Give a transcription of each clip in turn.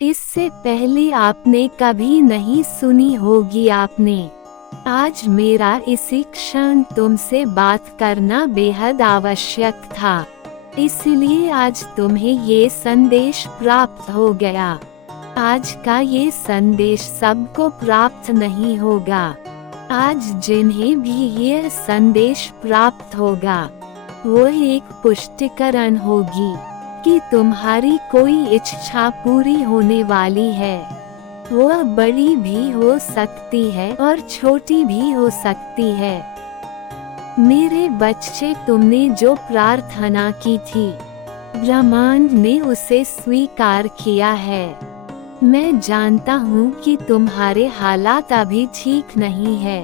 इससे पहले आपने कभी नहीं सुनी होगी आपने। आज मेरा इसी क्षण तुमसे बात करना बेहद आवश्यक था, इसलिए आज तुम्हें ये संदेश प्राप्त हो गया। आज का ये संदेश सबको प्राप्त नहीं होगा। आज जिन्हें भी ये संदेश प्राप्त होगा, वो एक पुष्टिकरण होगी कि तुम्हारी कोई इच्छा पूरी होने वाली है। वह बड़ी भी हो सकती है और छोटी भी हो सकती है। मेरे बच्चे, तुमने जो प्रार्थना की थी, ब्रह्मांड ने उसे स्वीकार किया है। मैं जानता हूँ कि तुम्हारे हालात अभी ठीक नहीं है।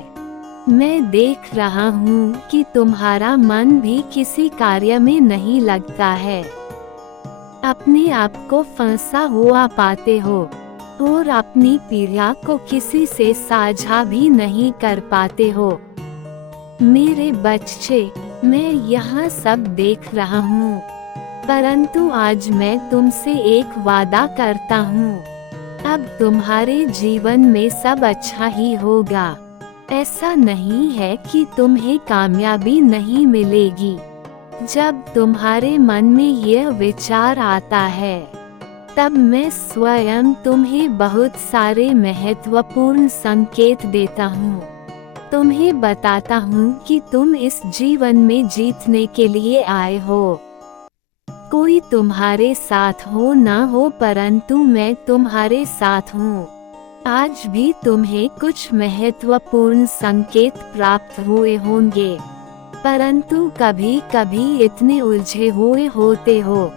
मैं देख रहा हूँ कि तुम्हारा मन भी किसी कार्य में नहीं लगता है। अपने आप को फंसा हुआ पाते हो और अपनी पीड़ा को किसी से साझा भी नहीं कर पाते हो। मेरे बच्चे, मैं यहाँ सब देख रहा हूँ, परंतु आज मैं तुमसे एक वादा करता हूँ। अब तुम्हारे जीवन में सब अच्छा ही होगा। ऐसा नहीं है कि तुम्हें कामयाबी नहीं मिलेगी। जब तुम्हारे मन में यह विचार आता है, तब मैं स्वयं तुम्हें बहुत सारे महत्वपूर्ण संकेत देता हूँ। तुम्हें बताता हूँ कि तुम इस जीवन में जीतने के लिए आए हो। कोई तुम्हारे साथ हो ना हो, परंतु मैं तुम्हारे साथ हूँ। आज भी तुम्हें कुछ महत्वपूर्ण संकेत प्राप्त हुए होंगे, परंतु कभी कभी इतने उलझे हुए होते हो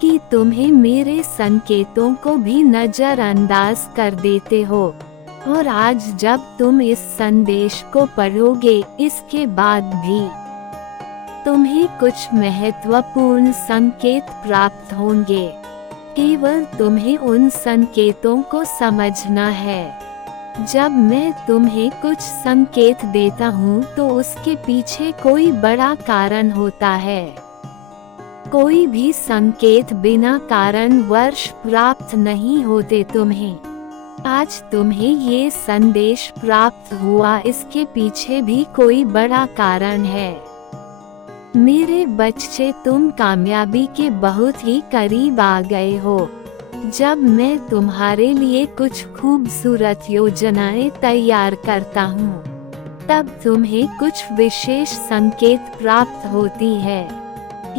कि तुम्हें मेरे संकेतों को भी नजरअंदाज कर देते हो। और आज जब तुम इस संदेश को पढ़ोगे, इसके बाद भी तुम्हें कुछ महत्वपूर्ण संकेत प्राप्त होंगे। केवल तुम्हें उन संकेतों को समझना है। जब मैं तुम्हें कुछ संकेत देता हूँ तो उसके पीछे कोई बड़ा कारण होता है। कोई भी संकेत बिना कारण वर्ष प्राप्त नहीं होते तुम्हें। आज तुम्हें ये संदेश प्राप्त हुआ, इसके पीछे भी कोई बड़ा कारण है। मेरे बच्चे, तुम कामयाबी के बहुत ही करीब आ गए हो। जब मैं तुम्हारे लिए कुछ खूबसूरत योजनाएं तैयार करता हूँ, तब तुम्हें कुछ विशेष संकेत प्राप्त होती है।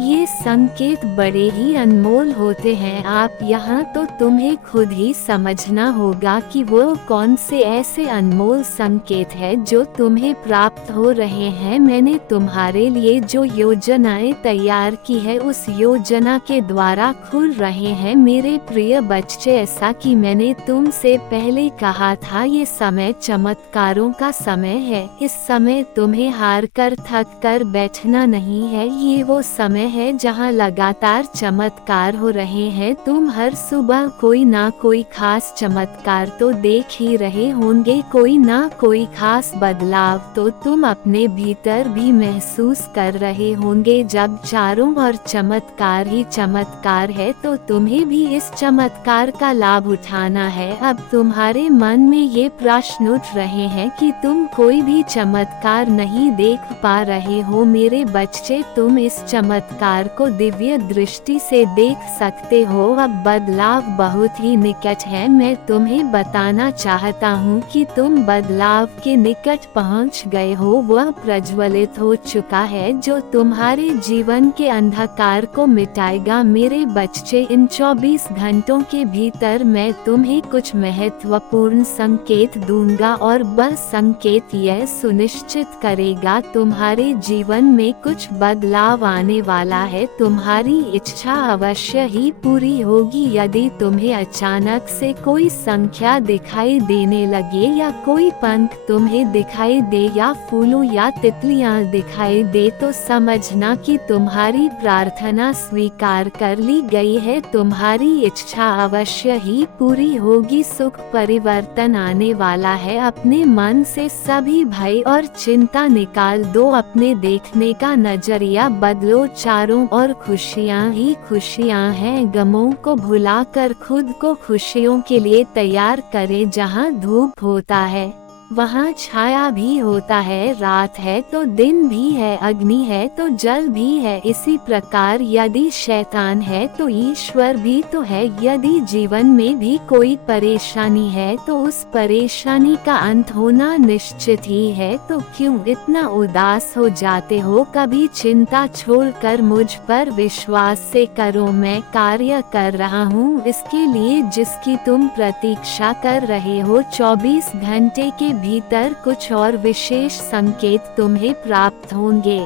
ये संकेत बड़े ही अनमोल होते हैं। आप यहाँ तो तुम्हें खुद ही समझना होगा कि वो कौन से ऐसे अनमोल संकेत है जो तुम्हें प्राप्त हो रहे हैं। मैंने तुम्हारे लिए जो योजनाएं तैयार की है, उस योजना के द्वारा खुल रहे हैं मेरे प्रिय बच्चे। ऐसा कि मैंने तुमसे पहले कहा था, ये समय चमत्कारों का समय है। इस समय तुम्हें हार कर थक कर बैठना नहीं है। ये वो समय है जहां लगातार चमत्कार हो रहे हैं। तुम हर सुबह कोई ना कोई खास चमत्कार तो देख ही रहे होंगे, कोई ना कोई खास बदलाव तो तुम अपने भीतर भी महसूस कर रहे होंगे। जब चारों ओर चमत्कार ही चमत्कार है, तो तुम्हें भी इस चमत्कार का लाभ उठाना है। अब तुम्हारे मन में ये प्रश्न उठ रहे हैं कि तुम कोई भी चमत्कार नहीं देख पा रहे हो। मेरे बच्चे, तुम इस चमत्कार को दिव्य दृष्टि से देख सकते हो। अब बदलाव बहुत ही निकट है। मैं तुम्हें बताना चाहता हूँ कि तुम बदलाव के निकट पहुँच गए हो। वह प्रज्वलित हो चुका है जो तुम्हारे जीवन के अंधकार को मिटाएगा। मेरे बच्चे, इन 24 घंटों के भीतर मैं तुम्हें कुछ महत्वपूर्ण संकेत दूंगा, और वह संकेत यह सुनिश्चित करेगा तुम्हारे जीवन में कुछ बदलाव आने वाला है। तुम्हारी इच्छा अवश्य ही पूरी होगी। यदि तुम्हें अचानक से कोई संख्या दिखाई देने लगे, या कोई पंख तुम्हें दिखाई दे, या फूलों या तितलियां दिखाई दे, तो समझना कि तुम्हारी प्रार्थना स्वीकार कर ली गई है। तुम्हारी इच्छा अवश्य ही पूरी होगी। सुख परिवर्तन आने वाला है। अपने मन से सभी भय और चिंता निकाल दो। अपने देखने का नजरिया बदलो। चारों ओर खुशियाँ ही खुशियाँ हैं। गमों को भुलाकर खुद को खुशियों के लिए तैयार करें। जहाँ धूप होता है वहाँ छाया भी होता है, रात है तो दिन भी है, अग्नि है तो जल भी है। इसी प्रकार यदि शैतान है तो ईश्वर भी तो है। यदि जीवन में भी कोई परेशानी है तो उस परेशानी का अंत होना निश्चित ही है। तो क्यों इतना उदास हो जाते हो? कभी चिंता छोड़कर मुझ पर विश्वास से करो। मैं कार्य कर रहा हूँ इसके लिए जिसकी तुम प्रतीक्षा कर रहे हो। 24 घंटे के भीतर कुछ और विशेष संकेत तुम्हें प्राप्त होंगे।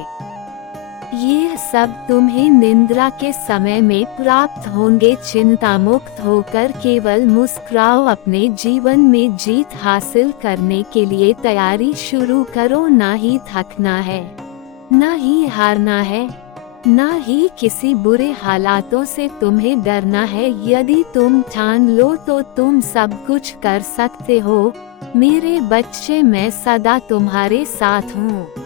ये सब तुम्हें निद्रा के समय में प्राप्त होंगे। चिंता मुक्त होकर केवल मुस्कुराओ। अपने जीवन में जीत हासिल करने के लिए तैयारी शुरू करो। ना ही थकना है, ना ही हारना है, ना ही किसी बुरे हालातों से तुम्हें डरना है। यदि तुम ठान लो तो तुम सब कुछ कर सकते हो। मेरे बच्चे, मैं सदा तुम्हारे साथ हूँ।